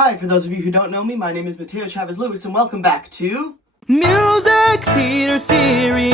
Hi, for those of you who don't know me, my name is Mateo Chavez Lewis, and welcome back to Music Theater Theory.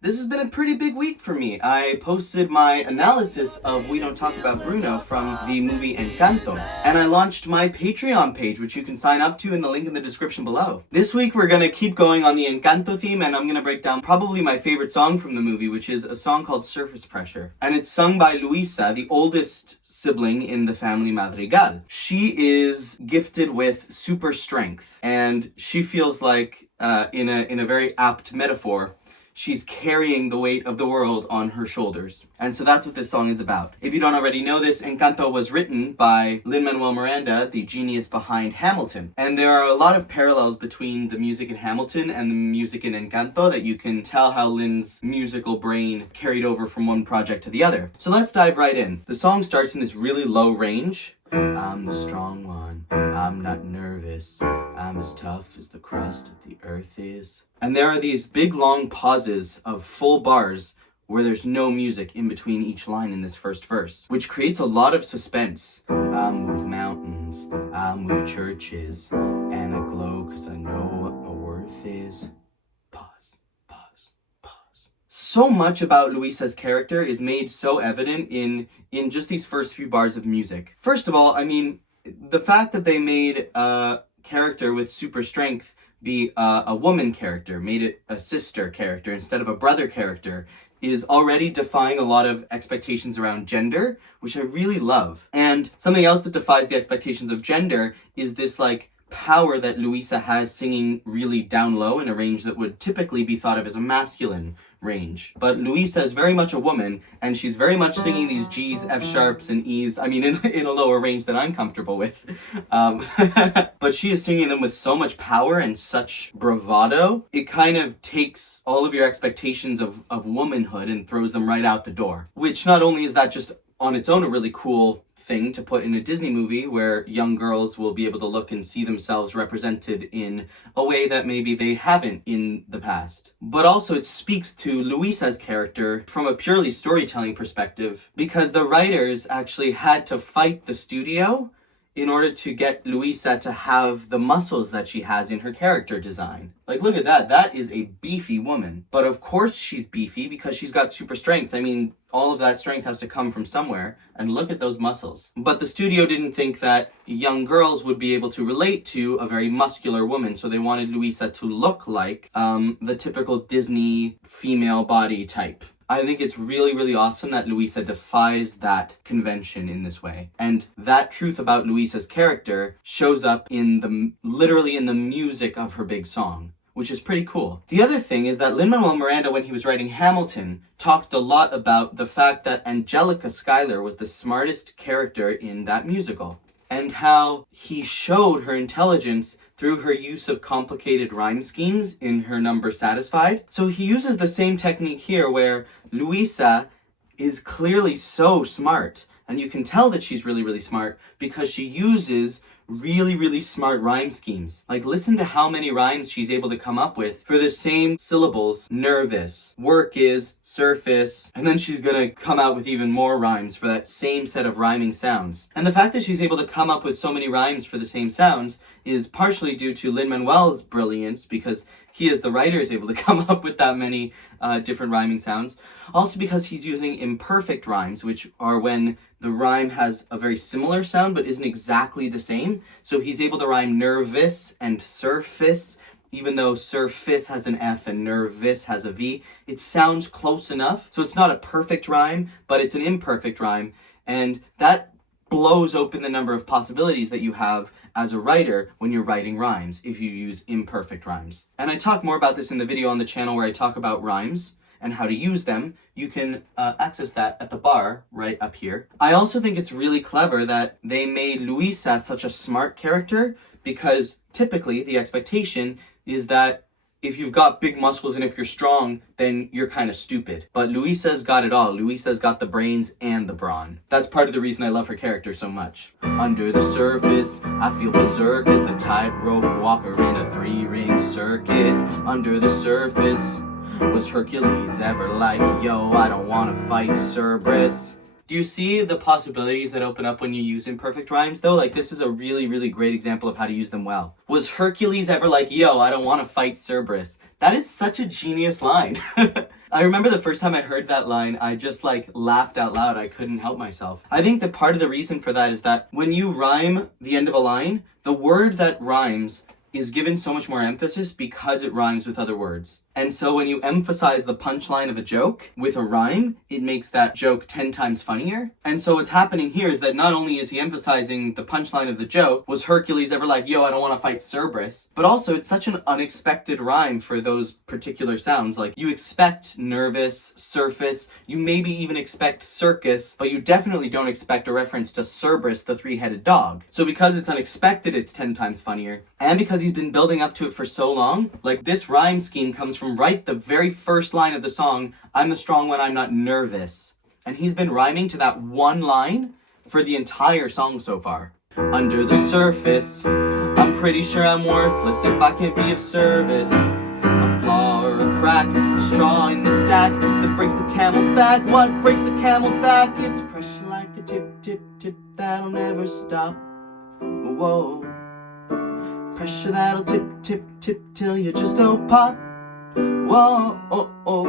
This has been a pretty big week for me. I posted my analysis of We Don't Talk About Bruno from the movie Encanto, and I launched my Patreon page, which you can sign up to in the link in the description below. This week we're gonna keep going on the Encanto theme, and I'm gonna break down probably my favorite song from the movie, which is a song called Surface Pressure. And it's sung by Luisa, the oldest sibling in the family Madrigal. She is gifted with super strength, and she feels like, in a very apt metaphor, she's carrying the weight of the world on her shoulders. And so that's what this song is about. If you don't already know this, Encanto was written by Lin-Manuel Miranda, the genius behind Hamilton. And there are a lot of parallels between the music in Hamilton and the music in Encanto that you can tell how Lin's musical brain carried over from one project to the other. So let's dive right in. The song starts in this really low range. I'm the strong one, I'm not nervous, I'm as tough as the crust of the earth is. And there are these big long pauses of full bars where there's no music in between each line in this first verse, which creates a lot of suspense. I move mountains, I move churches, and I glow cause I know what my worth is. Pause. So much about Luisa's character is made so evident in just these first few bars of music. First of all, I mean, the fact that they made a character with super strength be a woman character, made it a sister character instead of a brother character, is already defying a lot of expectations around gender, which I really love. And something else that defies the expectations of gender is this power that Luisa has singing really down low in a range that would typically be thought of as a masculine range. But Luisa is very much a woman, and she's very much singing these G's, F sharps, and E's, I mean, in a lower range than I'm comfortable with. But she is singing them with so much power and such bravado, it kind of takes all of your expectations of womanhood and throws them right out the door. Which not only is that just on its own a really cool thing to put in a Disney movie where young girls will be able to look and see themselves represented in a way that maybe they haven't in the past. But also it speaks to Luisa's character from a purely storytelling perspective, because the writers actually had to fight the studio in order to get Luisa to have the muscles that she has in her character design. Look at that. That is a beefy woman. But of course she's beefy because she's got super strength. I mean, all of that strength has to come from somewhere. And look at those muscles. But the studio didn't think that young girls would be able to relate to a very muscular woman. So they wanted Luisa to look like the typical Disney female body type. I think it's really, really awesome that Luisa defies that convention in this way. And that truth about Luisa's character shows up literally in the music of her big song, which is pretty cool. The other thing is that Lin-Manuel Miranda, when he was writing Hamilton, talked a lot about the fact that Angelica Schuyler was the smartest character in that musical, and how he showed her intelligence through her use of complicated rhyme schemes in her number Satisfied. So he uses the same technique here where Luisa is clearly so smart, and you can tell that she's really, really smart because she uses really, really smart rhyme schemes. Listen to how many rhymes she's able to come up with for the same syllables. Nervous, work is, surface, and then she's gonna come out with even more rhymes for that same set of rhyming sounds. And the fact that she's able to come up with so many rhymes for the same sounds is partially due to Lin-Manuel's brilliance, because he as the writer is able to come up with that many different rhyming sounds. Also because he's using imperfect rhymes, which are when the rhyme has a very similar sound but isn't exactly the same. So he's able to rhyme nervous and surface, even though surface has an F and nervous has a V. It sounds close enough. So it's not a perfect rhyme, but it's an imperfect rhyme. And that blows open the number of possibilities that you have as a writer when you're writing rhymes if you use imperfect rhymes. And I talk more about this in the video on the channel where I talk about rhymes and how to use them. You can access that at the bar right up here. I also think it's really clever that they made Luisa such a smart character, because typically the expectation is that if you've got big muscles and if you're strong, then you're kind of stupid. But Luisa's got it all. Luisa's got the brains and the brawn. That's part of the reason I love her character so much. Under the surface, I feel berserk as a tightrope walker in a 3-ring circus. Under the surface, was Hercules ever like, yo, I don't wanna fight Cerberus? Do you see the possibilities that open up when you use imperfect rhymes, though? Like, this is a really, really great example of how to use them well. Was Hercules ever like, yo, I don't want to fight Cerberus? That is such a genius line. I remember the first time I heard that line, I just like laughed out loud. I couldn't help myself. I think that part of the reason for that is that when you rhyme the end of a line, the word that rhymes is given so much more emphasis because it rhymes with other words. And so when you emphasize the punchline of a joke with a rhyme, it makes that joke 10 times funnier. And so what's happening here is that not only is he emphasizing the punchline of the joke, was Hercules ever like, yo, I don't want to fight Cerberus, but also it's such an unexpected rhyme for those particular sounds. Like, you expect nervous, surface, you maybe even expect circus, but you definitely don't expect a reference to Cerberus, the three-headed dog. So because it's unexpected, it's 10 times funnier. And because he's been building up to it for so long, like, this rhyme scheme comes from right the very first line of the song, I'm the strong one, I'm not nervous. And he's been rhyming to that one line for the entire song so far. Under the surface, I'm pretty sure I'm worthless if I can't be of service. A flaw or a crack, the straw in the stack that breaks the camel's back. What breaks the camel's back? It's pressure like a tip, tip, tip that'll never stop. Whoa. Pressure that'll tip, tip, tip till you just go pop. Whoa, oh, oh.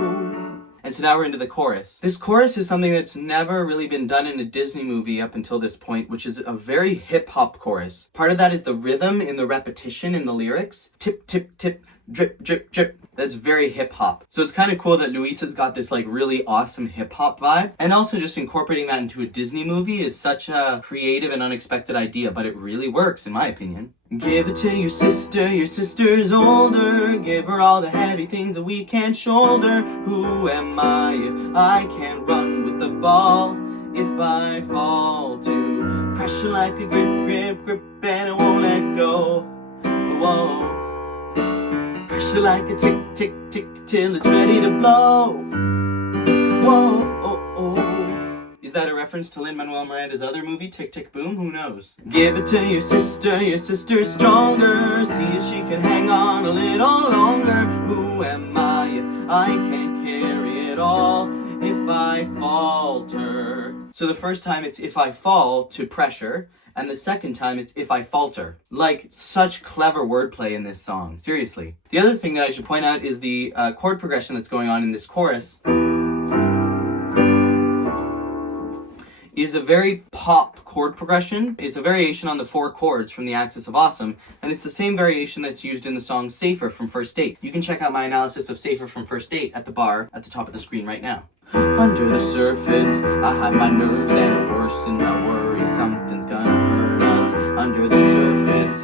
And so now we're into the chorus. This chorus is something that's never really been done in a Disney movie up until this point, which is a very hip-hop chorus. Part of that is the rhythm in the repetition in the lyrics. Tip, tip, tip, drip, drip, drip. That's very hip-hop. So it's kind of cool that Luisa's got this like really awesome hip-hop vibe. And also just incorporating that into a Disney movie is such a creative and unexpected idea, but it really works in my opinion. Give it to your sister's older. Give her all the heavy things that we can't shoulder. Who am I if I can't run with the ball? If I fall to pressure like a grip, grip, grip, and it won't let go. Whoa. Pressure like a tick, tick, tick, till it's ready to blow. Whoa, oh, oh. Is that a reference to Lin-Manuel Miranda's other movie, Tick, Tick, Boom? Who knows? Give it to your sister's stronger. See if she can hang on a little longer. Who am I if I can't carry it all? If I falter. So the first time it's if I fall to pressure, and the second time it's if I falter. Like, such clever wordplay in this song, seriously. The other thing that I should point out is the chord progression that's going on in this chorus is a very pop chord progression. It's a variation on the 4 chords from the Axis of Awesome, and it's the same variation that's used in the song Safer from First Date. You can check out my analysis of Safer from First Date at the bar at the top of the screen right now. Under the surface, I hide my nerves and it worsens. I worry something's gonna hurt us. Under the surface,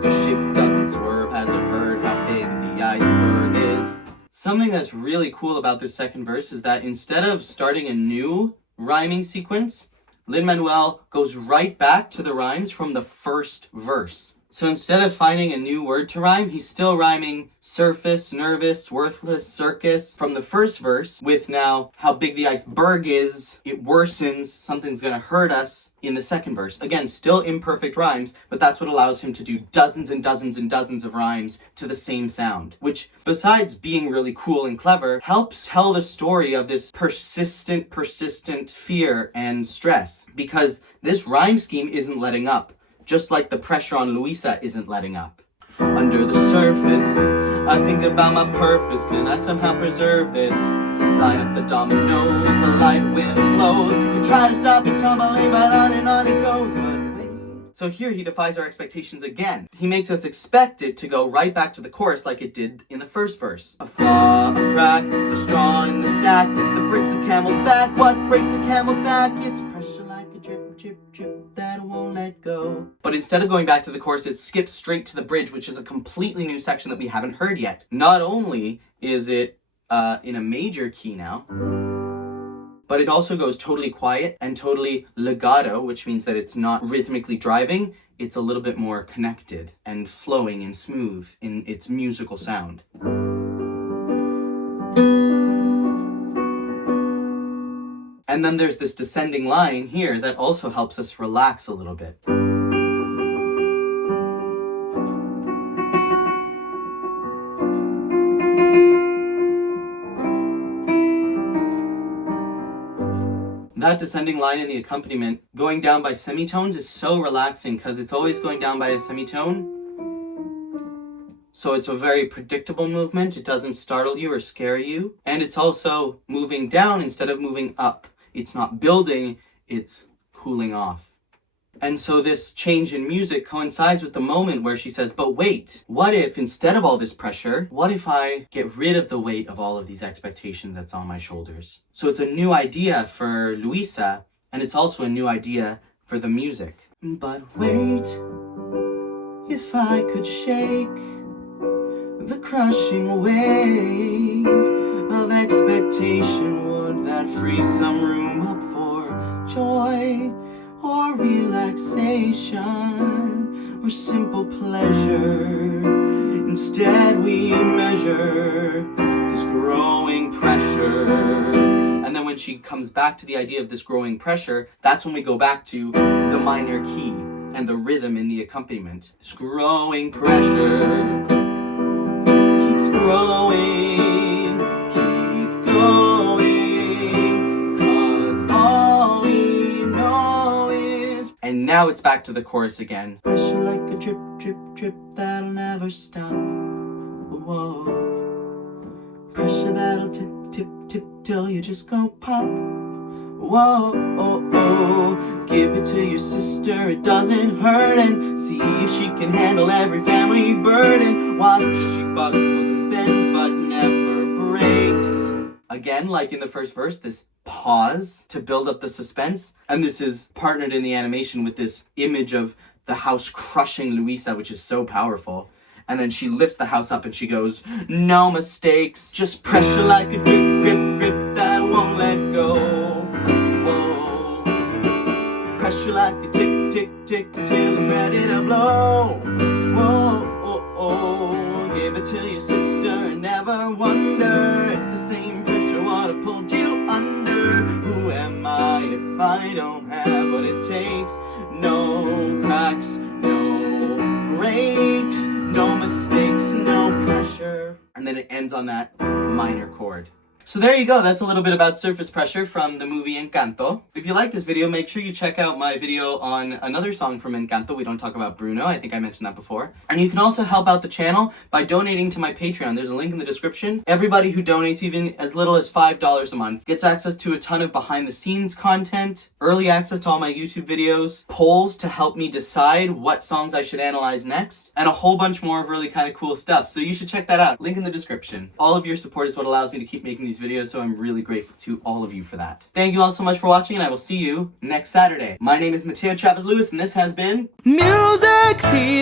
the ship doesn't swerve. Hasn't heard how big the iceberg is. Something that's really cool about this second verse is that instead of starting a new rhyming sequence, Lin-Manuel goes right back to the rhymes from the first verse. So instead of finding a new word to rhyme, he's still rhyming surface, nervous, worthless, circus from the first verse with now how big the iceberg is, it worsens, something's gonna hurt us in the second verse. Again, still imperfect rhymes, but that's what allows him to do dozens and dozens and dozens of rhymes to the same sound, which besides being really cool and clever, helps tell the story of this persistent fear and stress, because this rhyme scheme isn't letting up. Just like the pressure on Luisa isn't letting up. Under the surface, I think about my purpose. Can I somehow preserve this? Line up the dominoes, a light wind blows. You try to stop it tumbling, but on it goes. But wait. So here he defies our expectations again. He makes us expect it to go right back to the chorus like it did in the first verse. A flaw, a crack, the straw in the stack that breaks the camel's back. What breaks the camel's back? It's pressure like a drip, drip, drip that won't let go. But instead of going back to the chorus, it skips straight to the bridge, which is a completely new section that we haven't heard yet. Not only is it in a major key now, but it also goes totally quiet and totally legato, which means that it's not rhythmically driving. It's a little bit more connected and flowing and smooth in its musical sound. And then there's this descending line here that also helps us relax a little bit. That descending line in the accompaniment, going down by semitones, is so relaxing because it's always going down by a semitone. So it's a very predictable movement. It doesn't startle you or scare you. And it's also moving down instead of moving up. It's not building, it's cooling off. And so this change in music coincides with the moment where she says, but wait, what if instead of all this pressure, what if I get rid of the weight of all of these expectations that's on my shoulders? So it's a new idea for Luisa, and it's also a new idea for the music. But wait, if I could shake the crushing weight of expectation, would that free some room up for joy or relaxation or simple pleasure? Instead we measure this growing pressure. And then when she comes back to the idea of this growing pressure, that's when we go back to the minor key and the rhythm in the accompaniment. This growing pressure keeps growing, keep going, 'cause all we know is... And now it's back to the chorus again. Pressure like a drip, drip, drip that'll never stop. Whoa. Pressure that'll tip, tip, tip till you just go pop. Whoa, oh, oh. Give it to your sister, it doesn't hurt, and see if she can handle every family burden. Watch as she buckles and bends but never breaks. Again, like in the first verse, this pause to build up the suspense, and this is partnered in the animation with this image of the house crushing Luisa, which is so powerful. And then she lifts the house up and she goes, no mistakes, just pressure like a drip, grip, grip that won't let go. Whoa. Pressure like a tick, tick, tick till it's ready to blow. Whoa, oh, oh. Give it to your sister and never wonder if the same pressure would have pulled you under. Who am I if I don't have what it takes? No cracks, no breaks, no mistakes, no pressure. And then it ends on that minor chord. So there you go, that's a little bit about surface pressure from the movie Encanto. If you like this video, make sure you check out my video on another song from Encanto. We don't talk about Bruno, I think I mentioned that before. And you can also help out the channel by donating to my Patreon. There's a link in the description. Everybody who donates even as little as $5 a month gets access to a ton of behind the scenes content, early access to all my YouTube videos, polls to help me decide what songs I should analyze next, and a whole bunch more of really kind of cool stuff. So you should check that out. Link in the description. All of your support is what allows me to keep making these videos, so I'm really grateful to all of you for that. Thank you all so much for watching, and I will see you next Saturday. My name is Mateo Chavez Lewis, and this has been Music Theater.